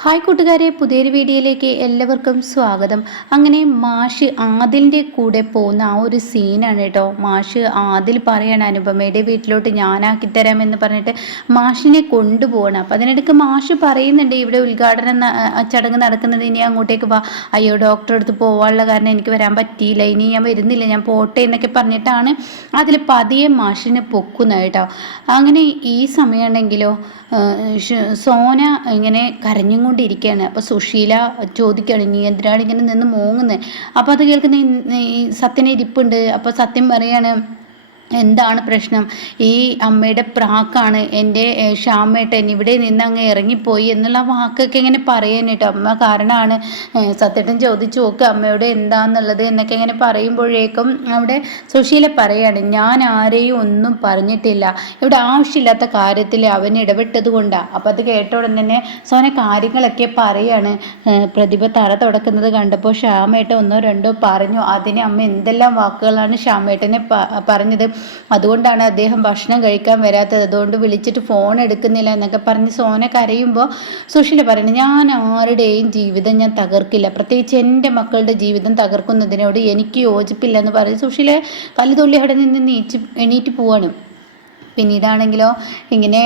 Hi കൂട്ടുകാരെ, പുതിയൊരു വീഡിയോയിലേക്ക് എല്ലാവർക്കും സ്വാഗതം. അങ്ങനെ മാഷ് ആദിലിൻ്റെ കൂടെ പോകുന്ന ആ ഒരു സീനാണ് കേട്ടോ. മാഷ് ആദിൽ പറയാണ് അനുപമയുടെ വീട്ടിലോട്ട് ഞാനാക്കിത്തരാമെന്ന് പറഞ്ഞിട്ട് മാഷിനെ കൊണ്ടുപോകണം. അപ്പം അതിനിടയ്ക്ക് മാഷ് പറയുന്നുണ്ട്, ഇവിടെ ഉദ്ഘാടനം ചടങ്ങ് നടക്കുന്നത്, ഇനി അങ്ങോട്ടേക്ക് വാ. അയ്യോ, ഡോക്ടറെ അടുത്ത് പോകാനുള്ള കാരണം എനിക്ക് വരാൻ പറ്റിയില്ല, ഇനി ഞാൻ വരുന്നില്ല, ഞാൻ പോട്ടെ എന്നൊക്കെ പറഞ്ഞിട്ടാണ് അതിൽ പതിയെ മാഷിനെ പൊക്കുന്ന കേട്ടോ. അങ്ങനെ ഈ സമയമാണെങ്കിലോ സോന ഇങ്ങനെ കരഞ്ഞുകൊണ്ടിരിക്കുകയാണ്. അപ്പോൾ സുശീല ചോദിക്കുകയാണ്, നീ എന്തിനാണ് ഇങ്ങനെ നിന്ന് മൂങ്ങുന്നത്? അപ്പോൾ അത് കേൾക്കുന്ന ഈ സത്യന് ഇരിപ്പുണ്ട്. അപ്പോൾ സത്യം പറയാണ്, എന്താണ് പ്രശ്നം? ഈ അമ്മയുടെ പ്രാക്കാണ് എൻ്റെ ശ്യാമേട്ടൻ ഇവിടെ നിന്ന് അങ്ങ് ഇറങ്ങിപ്പോയി എന്നുള്ള വാക്കൊക്കെ ഇങ്ങനെ പറയാനായിട്ട് അമ്മ കാരണമാണ്. സത്യേട്ടൻ ചോദിച്ചു നോക്ക് അമ്മയോട് എന്താണെന്നുള്ളത് എന്നൊക്കെ ഇങ്ങനെ പറയുമ്പോഴേക്കും അവിടെ സുശീല പറയാണ്, ഞാൻ ആരെയും ഒന്നും പറഞ്ഞിട്ടില്ല, ഇവിടെ ആവശ്യമില്ലാത്ത കാര്യത്തിൽ അവൻ ഇടപെട്ടത് കൊണ്ടാണ്. അപ്പം അത് കേട്ട ഉടൻ തന്നെ സോന കാര്യങ്ങളൊക്കെ പറയാണ്. പ്രതിഭ തറ തുടക്കുന്നത് കണ്ടപ്പോൾ ശ്യാമേട്ടൻ ഒന്നോ രണ്ടോ പറഞ്ഞു. അതിന് അമ്മ എന്തെല്ലാം വാക്കുകളാണ് ശ്യാമേട്ടനെ പറഞ്ഞത്, അതുകൊണ്ടാണ് അദ്ദേഹം ഭക്ഷണം കഴിക്കാൻ വരാത്തത്, അതുകൊണ്ട് വിളിച്ചിട്ട് ഫോൺ എടുക്കുന്നില്ല എന്നൊക്കെ പറഞ്ഞ് സോന കരയുമ്പോൾ സുശീല പറയുന്നത്, ഞാൻ ആരുടെയും ജീവിതം ഞാൻ തകർക്കില്ല, പ്രത്യേകിച്ച് എൻ്റെ മക്കളുടെ ജീവിതം തകർക്കുന്നതിനോട് എനിക്ക് യോജിപ്പില്ല എന്ന് പറഞ്ഞ് സുശീല കല്ലുതുള്ളി അവിടെ നിന്ന് എണീറ്റ് പോവാണ്. പിന്നീടാണെങ്കിലോ ഇങ്ങനെ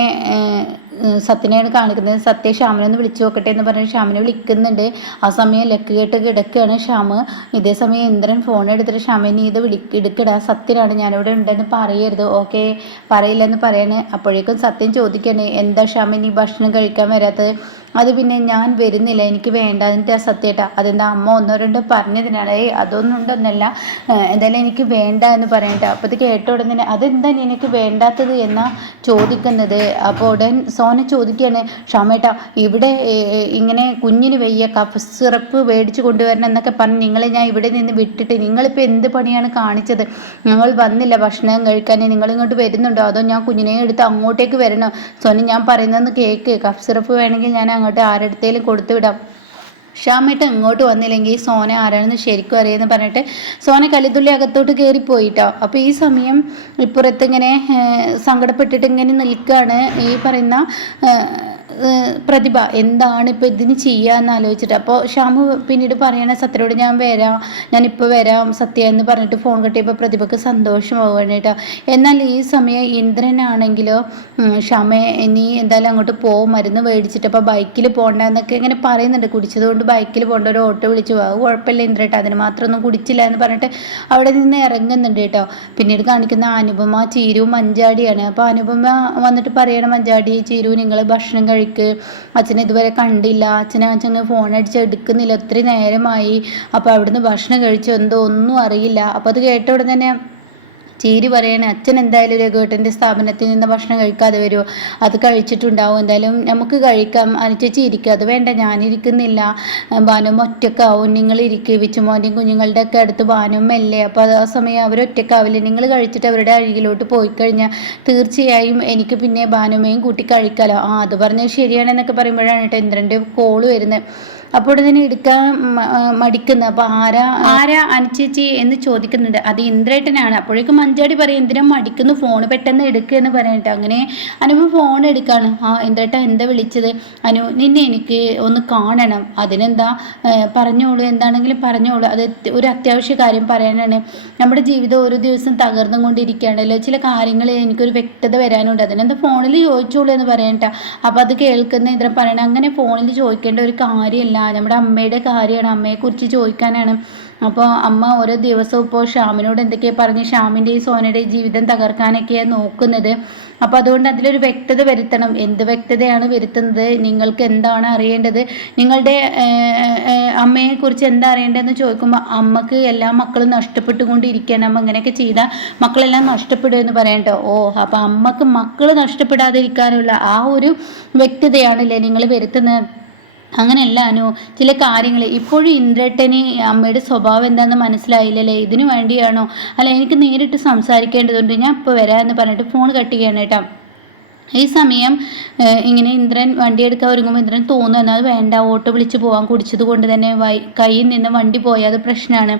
സത്യനെയാണ് കാണിക്കുന്നത്. സത്യ ശ്യാമിനൊന്ന് വിളിച്ചു നോക്കട്ടെ എന്ന് പറഞ്ഞ് ശ്യാമിനെ വിളിക്കുന്നുണ്ട്. ആ സമയം ലക്ക് കേട്ട് കിടക്കുകയാണ് ശ്യാമ്. ഇതേ സമയം ഇന്ദ്രൻ ഫോൺ എടുത്തിട്ട് ശ്യാമിനെ നീ ഇത് എടുക്കടാ, സത്യനാണ്, ഞാനിവിടെ ഉണ്ടെന്ന് പറയരുത്. ഓക്കെ, പറയില്ലെന്ന് പറയണേ. അപ്പോഴേക്കും സത്യം ചോദിക്കണേ, എന്താ ശ്യാമി നീ ഭക്ഷണം കഴിക്കാൻ വരാത്തത്? അത് പിന്നെ ഞാൻ വരുന്നില്ല, എനിക്ക് വേണ്ട. അതിൻ്റെ സത്യേട്ടാ, അതെന്താ അമ്മ ഒന്നോ രണ്ടോ പറഞ്ഞതിനാണ്? അതൊന്നും ഉണ്ടെന്നല്ല, എന്തായാലും എനിക്ക് വേണ്ട എന്ന് പറയണ്ട. അപ്പോൾ ഇത് കേട്ട ഉടനെ അതെന്താ നിനക്ക് വേണ്ടാത്തത് എന്നാ ചോദിക്കുന്നത്. അപ്പോൾ ഉടൻ സോന ചോദിക്കുകയാണ്, ഷാമേട്ട ഇവിടെ ഇങ്ങനെ കുഞ്ഞിന് വയ്യ, കഫ് സിറപ്പ് മേടിച്ച് കൊണ്ടുവരണം എന്നൊക്കെ പറഞ്ഞ് നിങ്ങളെ ഞാൻ ഇവിടെ നിന്ന് വിട്ടിട്ട് നിങ്ങളിപ്പോൾ എന്ത് പണിയാണ് കാണിച്ചത്? ഞങ്ങൾ വന്നില്ല ഭക്ഷണം കഴിക്കാൻ, നിങ്ങളിങ്ങോട്ട് വരുന്നുണ്ടോ? അതോ ഞാൻ കുഞ്ഞിനെ എടുത്ത് അങ്ങോട്ടേക്ക് വരണോ? സോന ഞാൻ പറയുന്നതെന്ന് കേൾക്ക്, കഫ് സിറപ്പ് വേണമെങ്കിൽ ഞാൻ അങ്ങോട്ട് ആരെടുത്തേലും കൊടുത്തു വിടാം. ഷാമേട്ട ഇങ്ങോട്ട് വന്നില്ലെങ്കിൽ സോന ആരാണെന്ന് ശരിക്കും അറിയാമെന്ന് പറഞ്ഞിട്ട് സോന കലിതുള്ളി അകത്തോട്ട് കയറിപ്പോയിട്ടോ. അപ്പോൾ ഈ സമയം ഇപ്പുറത്ത് ഇങ്ങനെ സങ്കടപ്പെട്ടിട്ട് ഇങ്ങനെ നിൽക്കുകയാണ് ഈ പറയുന്ന പ്രതിഭ. എന്താണ് ഇപ്പോൾ ഇതിന് ചെയ്യാമെന്ന് ആലോചിച്ചിട്ട്. അപ്പോൾ ഷ്യാമു പിന്നീട് പറയണ സത്യരോട് ഞാൻ വരാം, ഞാനിപ്പോൾ വരാം സത്യ എന്ന് പറഞ്ഞിട്ട് ഫോൺ കിട്ടിയപ്പോൾ പ്രതിഭയ്ക്ക് സന്തോഷമാവുകയാണ് കേട്ടോ. എന്നാൽ ഈ സമയം ഇന്ദ്രനാണെങ്കിലോ ഷമേ നീ എന്തായാലും അങ്ങോട്ട് പോകും, മരുന്ന് മേടിച്ചിട്ട് അപ്പോൾ ബൈക്കിൽ പോകണ്ട എന്നൊക്കെ ഇങ്ങനെ പറയുന്നുണ്ട്. കുടിച്ചതുകൊണ്ട് ബൈക്കിൽ പോകേണ്ട, ഒരു ഓട്ടോ വിളിച്ചു പോകും, കുഴപ്പമില്ല ഇന്ദ്രേട്ടാ, അതിന് മാത്രമൊന്നും കുടിച്ചില്ല എന്ന് പറഞ്ഞിട്ട് അവിടെ നിന്ന് ഇറങ്ങുന്നുണ്ട് കേട്ടോ. പിന്നീട് കാണിക്കുന്ന അനുപമ ചീരുവും മഞ്ചാടിയാണ്. അപ്പോൾ അനുപമ വന്നിട്ട് പറയണം, മഞ്ചാടി ചീരു നിങ്ങൾ ഭക്ഷണം കഴിക്കും, അച്ഛനെ ഇതുവരെ കണ്ടില്ല, അച്ഛനെ ഫോൺ അടിച്ച് എടുക്കുന്നില്ല, ഒത്തിരി നേരമായി, അപ്പോൾ അവിടുന്ന് ഭക്ഷണം കഴിച്ചോ എന്തോ ഒന്നും അറിയില്ല. അപ്പോൾ അത് കേട്ട ഉടനെ തന്നെ ചീരി പറയണേ, അച്ഛൻ എന്തായാലും രഘുവേട്ടൻ്റെ സ്ഥാപനത്തിൽ നിന്ന് ഭക്ഷണം കഴിക്കാതെ വരുമോ? അത് കഴിച്ചിട്ടുണ്ടാവും, എന്തായാലും നമുക്ക് കഴിക്കാം, അനുചേച്ചി ഇരിക്കുക. അത് വേണ്ട, ഞാനിരിക്കുന്നില്ല, ഭാനും ഒറ്റക്കാവും, നിങ്ങളിരിക്കുക, വിച്ചുമോൻ്റെയും കുഞ്ഞുങ്ങളുടെ ഒക്കെ അടുത്ത് ഭാനും അല്ലേ, അപ്പോൾ ആ സമയം അവരൊറ്റക്കാവില്ലേ, നിങ്ങൾ കഴിച്ചിട്ട് അവരുടെ അരികിലോട്ട് പോയി കഴിഞ്ഞാൽ തീർച്ചയായും എനിക്ക് പിന്നെ ഭാനുമയും കൂട്ടി കഴിക്കാമല്ലോ. അത് പറഞ്ഞത് ശരിയാണെന്നൊക്കെ പറയുമ്പോഴാണ് കേട്ടോ ഇന്ദ്രൻ്റെ കോള് വരുന്നത്. അപ്പോൾ ഇതിനെ എടുക്കാൻ മടിക്കുന്നത്. അപ്പോൾ ആരാ അനുചേച്ചി എന്ന് ചോദിക്കുന്നുണ്ട്. അത് ഇന്ദ്രേട്ടനാണ്. അപ്പോഴേക്കും മഞ്ചാടി പറയും, എന്തിനാ മടിക്കുന്നു, ഫോൺ പെട്ടെന്ന് എടുക്കുക എന്ന് പറഞ്ഞിട്ട്. അങ്ങനെ അനുപ ഫോൺ എടുക്കാണ്. ഇന്ദ്രേട്ട എന്താ വിളിച്ചത്? അനു നിന്നെ എനിക്ക് ഒന്ന് കാണണം. അതിനെന്താ, പറഞ്ഞോളൂ, എന്താണെങ്കിലും പറഞ്ഞോളൂ, അത് ഒരു അത്യാവശ്യ കാര്യം പറയാനാണ്. നമ്മുടെ ജീവിതം ഓരോ ദിവസം തകർന്നും കൊണ്ടിരിക്കുകയാണല്ലോ, ചില കാര്യങ്ങൾ എനിക്കൊരു വ്യക്തത വരാനുണ്ട്, അതിനെന്താ ഫോണിൽ ചോദിച്ചോളൂ എന്ന് പറയണ്ട. അപ്പോൾ അത് കേൾക്കുന്ന ഇന്ദ്രൻ പറയണം, അങ്ങനെ ഫോണിൽ ചോദിക്കേണ്ട ഒരു കാര്യമല്ല, നമ്മുടെ അമ്മയുടെ കാര്യമാണ്, അമ്മയെക്കുറിച്ച് ചോദിക്കാനാണ്. അപ്പോൾ അമ്മ ഓരോ ദിവസവും ഇപ്പോൾ ഷ്യാമിനോട് എന്തൊക്കെയാണ് പറഞ്ഞ് ഷ്യാമിൻ്റെയും സോനയുടെയും ജീവിതം തകർക്കാനൊക്കെയാണ് നോക്കുന്നത്. അപ്പോൾ അതുകൊണ്ട് അതിലൊരു വ്യക്തത വരുത്തണം. എന്ത് വ്യക്തതയാണ് വരുത്തുന്നത്? നിങ്ങൾക്ക് എന്താണ് അറിയേണ്ടത്? നിങ്ങളുടെ അമ്മയെക്കുറിച്ച് എന്താ അറിയേണ്ടതെന്ന് ചോദിക്കുമ്പോൾ അമ്മക്ക് എല്ലാ മക്കളും നഷ്ടപ്പെട്ടുകൊണ്ടിരിക്കുകയാണ്, അമ്മ ഇങ്ങനെയൊക്കെ ചെയ്താൽ മക്കളെല്ലാം നഷ്ടപ്പെടുമെന്ന് പറയണ്ടോ. അപ്പോൾ അമ്മക്ക് മക്കൾ നഷ്ടപ്പെടാതിരിക്കാനുള്ള ആ ഒരു വ്യക്തതയാണല്ലേ നിങ്ങൾ വരുത്തുന്നത്? അങ്ങനെയല്ല അനു, ചില കാര്യങ്ങൾ ഇപ്പോഴും ഇന്ദ്രേട്ടന് അമ്മയുടെ സ്വഭാവം എന്താണെന്ന് മനസ്സിലായില്ലല്ലേ, ഇതിനു വേണ്ടിയാണോ? അല്ല, എനിക്ക് നേരിട്ട് സംസാരിക്കേണ്ടതുണ്ട്, ഞാൻ ഇപ്പോൾ വരാമെന്ന് പറഞ്ഞിട്ട് ഫോൺ കട്ട് ചെയ്യാണ് കേട്ടോ. ഈ സമയം ഇങ്ങനെ ഇന്ദ്രൻ വണ്ടി എടുക്കാൻ ഒരുങ്ങുമ്പോൾ ഇന്ദ്രൻ തോന്നുന്നു എന്നാൽ വേണ്ട, ഓട്ടോ വിളിച്ച് പോകാൻ, കുടിച്ചത് കൊണ്ട് തന്നെ കയ്യിൽ നിന്ന് വണ്ടി പോയാൽ അത് പ്രശ്നമാണ്.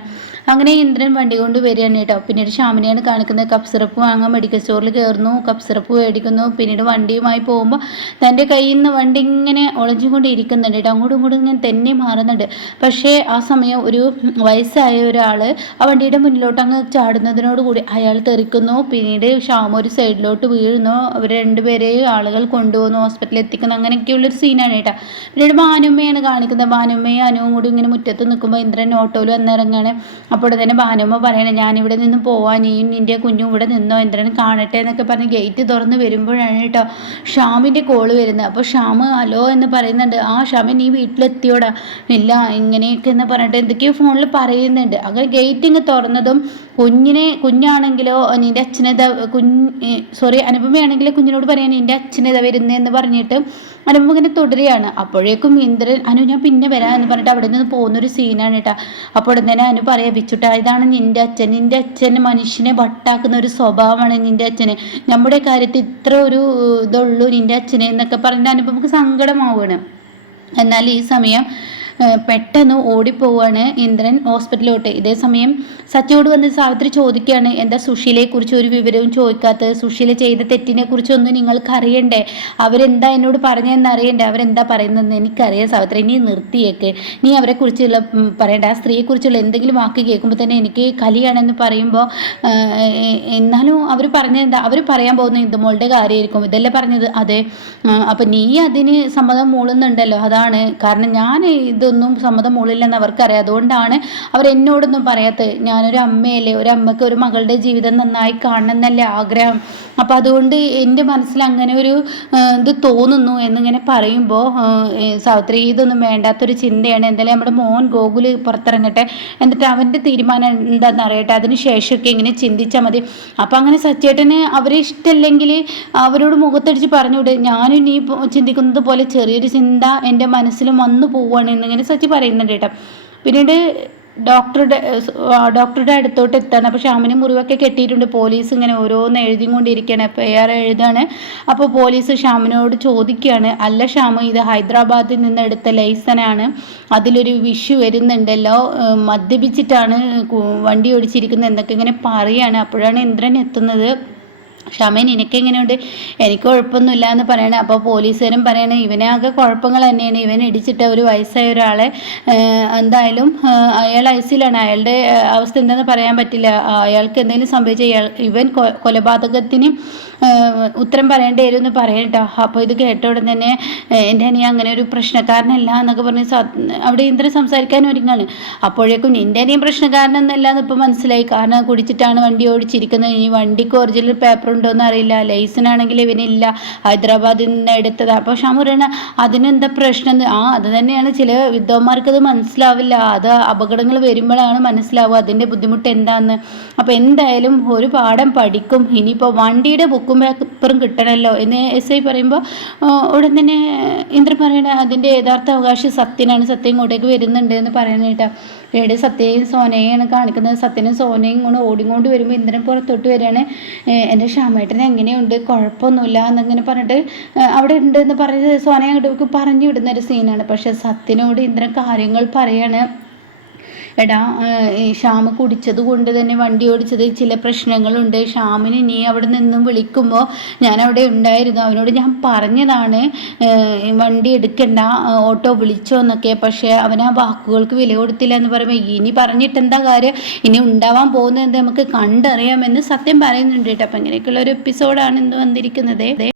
അങ്ങനെ ഇന്ദ്രൻ വണ്ടി കൊണ്ട് വരികയാണ് കേട്ടോ. പിന്നീട് ഷാമിനെയാണ് കാണിക്കുന്നത്. കപ്പ് സിറപ്പ് വാങ്ങാൻ മെഡിക്കൽ സ്റ്റോറിൽ കയറുന്നു, കപ്പ് സിറപ്പ് മേടിക്കുന്നു. പിന്നീട് വണ്ടിയുമായി പോകുമ്പോൾ തൻ്റെ കയ്യിൽ നിന്ന് വണ്ടി ഇങ്ങനെ ഒളഞ്ഞുകൊണ്ട് ഇരിക്കുന്നുണ്ട് കേട്ടോ. അങ്ങോട്ടും ഇങ്ങോട്ടും ഇങ്ങനെ തന്നെ മാറുന്നുണ്ട്. പക്ഷേ ആ സമയം ഒരു വയസ്സായ ഒരാൾ ആ വണ്ടിയുടെ മുന്നിലോട്ട് അങ്ങ് ചാടുന്നതിനോട് കൂടി അയാൾ തെറിക്കുന്നു. പിന്നീട് ഷാമ ഒരു സൈഡിലോട്ട് വീഴുന്നു. അവർ രണ്ടുപേരെയും ആളുകൾ കൊണ്ടുപോകുന്നു, ഹോസ്പിറ്റലിൽ എത്തിക്കുന്നു. അങ്ങനെയൊക്കെയുള്ളൊരു സീനാണ് കേട്ടോ. പിന്നീട് ഭാനുമ്മയാണ് കാണിക്കുന്നത്. ഭാനുമ്മയും അനുവും കൂടി ഇങ്ങനെ മുറ്റത്ത് നിൽക്കുമ്പോൾ ഇന്ദ്രൻ ഓട്ടോയിൽ വന്നിറങ്ങാണ്. അപ്പോൾ തന്നെ ഭാനുമ്മ പറയണേ, ഞാനിവിടെ നിന്ന് പോവാൻ, നീയും നിൻ്റെ കുഞ്ഞും ഇവിടെ നിന്നോ, ഇന്ദ്രൻ കാണട്ടെ എന്നൊക്കെ പറഞ്ഞ് ഗേറ്റ് തുറന്ന് വരുമ്പോഴാണ് കേട്ടോ ഷ്യാമിൻ്റെ കോള് വരുന്നത്. അപ്പോൾ ഷ്യാം ഹലോ എന്ന് പറയുന്നുണ്ട്. ആ ഷ്യാമ നീ വീട്ടിലെത്തിയോടാ? ഇല്ല, ഇങ്ങനെയൊക്കെ എന്ന് പറഞ്ഞിട്ട് എന്തൊക്കെയോ ഫോണിൽ പറയുന്നുണ്ട്. അങ്ങനെ ഗേറ്റ് ഇങ്ങ് തുറന്നതും കുഞ്ഞാണെങ്കിലോ നിൻ്റെ അച്ഛനെതാ അനുപമയാണെങ്കിലോ കുഞ്ഞിനോട് പറയാൻ നിൻ്റെ അച്ഛനെതാ വരുന്നതെന്ന് പറഞ്ഞിട്ട് അനുപമ ഇങ്ങനെ തുടരുകയാണ്. അപ്പോഴേക്കും ഇന്ദ്രൻ ഞാൻ പിന്നെ വരാം എന്ന് പറഞ്ഞിട്ട് അവിടെ നിന്ന് പോകുന്നൊരു സീനാണ് കേട്ടോ. അപ്പോൾ തന്നെ അനു പറയാ, വിച്ചുട്ടാ ഇതാണ് നിൻ്റെ അച്ഛൻ മനുഷ്യനെ വട്ടാക്കുന്ന ഒരു സ്വഭാവമാണ് നിൻ്റെ അച്ഛന്, നമ്മുടെ കാര്യത്തിൽ ഇത്ര ഒരു ഇതുള്ളൂ നിൻ്റെ അച്ഛനെ എന്നൊക്കെ പറഞ്ഞിട്ട് അനുപമക്ക് സങ്കടമാവുകയാണ്. എന്നാൽ ഈ സമയം പെട്ടെന്ന് ഓടിപ്പോവാണ് ഇന്ദ്രൻ ഹോസ്പിറ്റലിലോട്ട്. ഇതേ സമയം സത്യയോട് വന്ന് സാവിത്രി ചോദിക്കുകയാണ്, എന്താ സുശീലയെക്കുറിച്ച് ഒരു വിവരവും ചോദിക്കാത്തത്? സുശീല ചെയ്ത തെറ്റിനെ കുറിച്ചൊന്നും നിങ്ങൾക്ക് അറിയണ്ടേ? അവരെന്താ എന്നോട് പറഞ്ഞതെന്ന് അറിയണ്ടേ? അവരെന്താ പറയുന്നതെന്ന് എനിക്കറിയാം സാവിത്രി, നീ നിർത്തിയേക്ക്. നീ അവരെക്കുറിച്ചുള്ള പറയണ്ട. ആ സ്ത്രീയെക്കുറിച്ചുള്ള എന്തെങ്കിലും വാക്ക് കേൾക്കുമ്പോൾ തന്നെ എനിക്ക് കലിയാണെന്ന് പറയുമ്പോൾ എന്നാലും അവർ പറഞ്ഞതെന്താ? അവർ പറയാൻ പോകുന്ന ഇന്ദുമോളുടെ കാര്യമായിരിക്കും, ഇതല്ലേ പറഞ്ഞത്? അതെ. അപ്പം നീ അതിന് സമ്മതം മൂളുന്നുണ്ടല്ലോ, അതാണ് കാരണം. ഞാൻ ഇതൊന്നും സമ്മതം മൂളില്ലെന്ന് അവർക്കറിയാം, അതുകൊണ്ടാണ് അവരെന്നോടൊന്നും പറയാത്തത്. ഞാനൊരു അമ്മയല്ലേ, ഒരു അമ്മയ്ക്ക് ഒരു മകളുടെ ജീവിതം നന്നായി കാണണം എന്നല്ലേ ആഗ്രഹം. അപ്പം അതുകൊണ്ട് എൻ്റെ മനസ്സിൽ അങ്ങനെ ഒരു ഇത് തോന്നുന്നു എന്നിങ്ങനെ പറയുമ്പോൾ സാവിത്രി, ഇതൊന്നും വേണ്ടാത്തൊരു ചിന്തയാണ്. എന്തായാലും നമ്മുടെ മോൻ ഗോകുല് പുറത്തിറങ്ങട്ടെ, എന്നിട്ട് അവൻ്റെ തീരുമാനം എന്താണെന്ന് അറിയട്ടെ, അതിന് ശേഷമൊക്കെ ഇങ്ങനെ ചിന്തിച്ചാൽ മതി. അപ്പം അങ്ങനെ സച്ചേട്ടന് അവരെ ഇഷ്ടമല്ലെങ്കിൽ അവരോട് മുഖത്തടിച്ച് പറഞ്ഞുവിട്, ഞാനും നീ ചിന്തിക്കുന്നത് പോലെ ചെറിയൊരു ചിന്ത എൻ്റെ മനസ്സിലും വന്നു പോവുകയാണ് എന്നിങ്ങനെ സച്ചി പറയുന്നുണ്ട് കേട്ടോ. പിന്നീട് ഡോക്ടറുടെ അടുത്തോട്ട് എത്താണ്. അപ്പോൾ ഷ്യാമിന് മുറിവൊക്കെ കെട്ടിയിട്ടുണ്ട്. പോലീസ് ഇങ്ങനെ ഓരോന്ന് എഴുതിക്കൊണ്ടിരിക്കുകയാണ്, FIR എഴുതാണ്. അപ്പോൾ പോലീസ് ഷ്യാമിനോട് ചോദിക്കുകയാണ്, അല്ല ഷ്യാമ്, ഇത് ഹൈദരാബാദിൽ നിന്ന് എടുത്ത ലൈസനാണ്, അതിലൊരു വിഷു വരുന്നുണ്ടല്ലോ, മദ്യപിച്ചിട്ടാണ് വണ്ടി ഓടിച്ചിരിക്കുന്നത് എന്നൊക്കെ ഇങ്ങനെ പറയുകയാണ്. അപ്പോഴാണ് ഇന്ദ്രൻ എത്തുന്നത്. ക്ഷമ നിനക്കെങ്ങനെയുണ്ട്? എനിക്ക് കുഴപ്പമൊന്നുമില്ല എന്ന് പറയണേ. അപ്പോൾ പോലീസുകാരും പറയണേ, ഇവനാകെ കുഴപ്പങ്ങൾ തന്നെയാണ്, ഇവൻ ഇടിച്ചിട്ട ഒരു വയസ്സായ ഒരാളെ എന്തായാലും അയാൾ ഐസിലാണ്, അയാളുടെ അവസ്ഥ എന്താണെന്ന് പറയാൻ പറ്റില്ല, അയാൾക്ക് എന്തെങ്കിലും സംഭവിച്ച ഇവൻ കൊലപാതകത്തിന് ഉത്തരം പറയേണ്ടി വരും എന്ന് പറയട്ടോ. അപ്പോൾ ഇത് കേട്ട ഉടൻ തന്നെ എൻ്റെ അനിയ അങ്ങനെ ഒരു പ്രശ്നക്കാരനല്ല എന്നൊക്കെ പറഞ്ഞ് അവിടെ ഇന്ദ്രൻ സംസാരിക്കാൻ ഒരുങ്ങാണ്. അപ്പോഴേക്കും നിൻ്റെ അനിയൻ പ്രശ്നക്കാരനൊന്നല്ല എന്ന് ഇപ്പോൾ മനസ്സിലായി, കാരണം കുടിച്ചിട്ടാണ് വണ്ടി ഓടിച്ചിരിക്കുന്നത്. ഇനി വണ്ടിക്ക് ഒറിജിനൽ പേപ്പർ ഉണ്ടോയെന്ന് അറിയില്ല, ലൈസനാണെങ്കിൽ ഇവനില്ല, ഹൈദരാബാദിൽ നിന്ന് എടുത്തത്. അപ്പോൾ ഷാമുറേണ അതിനെന്താ പ്രശ്നം? അത് തന്നെയാണ്, ചില വിദ്വാന്മാർക്കത് മനസ്സിലാവില്ല, അത് അപകടങ്ങൾ വരുമ്പോഴാണ് മനസ്സിലാവുക അതിൻ്റെ ബുദ്ധിമുട്ട് എന്താണെന്ന്. അപ്പോൾ എന്തായാലും ഒരു പാഠം പഠിക്കും. ഇനിയിപ്പോൾ വണ്ടിയുടെ ബുക്കും പേപ്പറും കിട്ടണമല്ലോ എന്ന് SI പറയുമ്പോൾ ഉടൻ തന്നെ ഇന്ദ്രൻ പറയണ അതിൻ്റെ യഥാർത്ഥ അവകാശി സത്യനാണ്, സത്യം ഇങ്ങോട്ടേക്ക് വരുന്നുണ്ട് എന്ന് പറയണേട്ടാ. പിന്നീട് സത്യയും സോനയാണ് കാണിക്കുന്നത്. സത്യനും സോനയും ഇങ്ങനെ ഓടിക്കൊണ്ട് വരുമ്പോൾ ഇന്ദ്രൻ പുറത്തോട്ട് വരികയാണ്. എൻ്റെ ഷ്യാമേട്ടന് എങ്ങനെയുണ്ട്, കുഴപ്പമൊന്നുമില്ല എന്നിങ്ങനെ പറഞ്ഞിട്ട് അവിടെ ഉണ്ട് എന്ന് പറഞ്ഞ് സോന അങ്ങോട്ട് പറഞ്ഞു വിടുന്ന ഒരു സീനാണ്. പക്ഷെ സത്യനോട് ഇന്ദ്രൻ കാര്യങ്ങൾ പറയാണ്, എടാ ഷ്യാമ് കുടിച്ചത് കൊണ്ട് തന്നെ വണ്ടി ഓടിച്ചത് ചില പ്രശ്നങ്ങളുണ്ട്. ഷ്യാമിന് നീ അവിടെ നിന്നും വിളിക്കുമ്പോൾ ഞാൻ അവിടെ ഉണ്ടായിരുന്നു, അവനോട് ഞാൻ പറഞ്ഞതാണ് വണ്ടി എടുക്കണ്ട, ഓട്ടോ വിളിച്ചോ എന്നൊക്കെ. പക്ഷേ അവൻ ആ വാക്കുകൾക്ക് വില കൊടുത്തില്ല എന്ന് പറയുമ്പോൾ ഇനി പറഞ്ഞിട്ട് എന്താ കാര്യം, ഇനി ഉണ്ടാവാൻ പോകുന്നത് എന്താ നമുക്ക് കണ്ടറിയാമെന്ന് സത്യം പറയുന്നുണ്ട് കേട്ടോ. അപ്പം ഇങ്ങനെയൊക്കെയുള്ള ഒരു എപ്പിസോഡാണ് ഇന്ന് വന്നിരിക്കുന്നത്.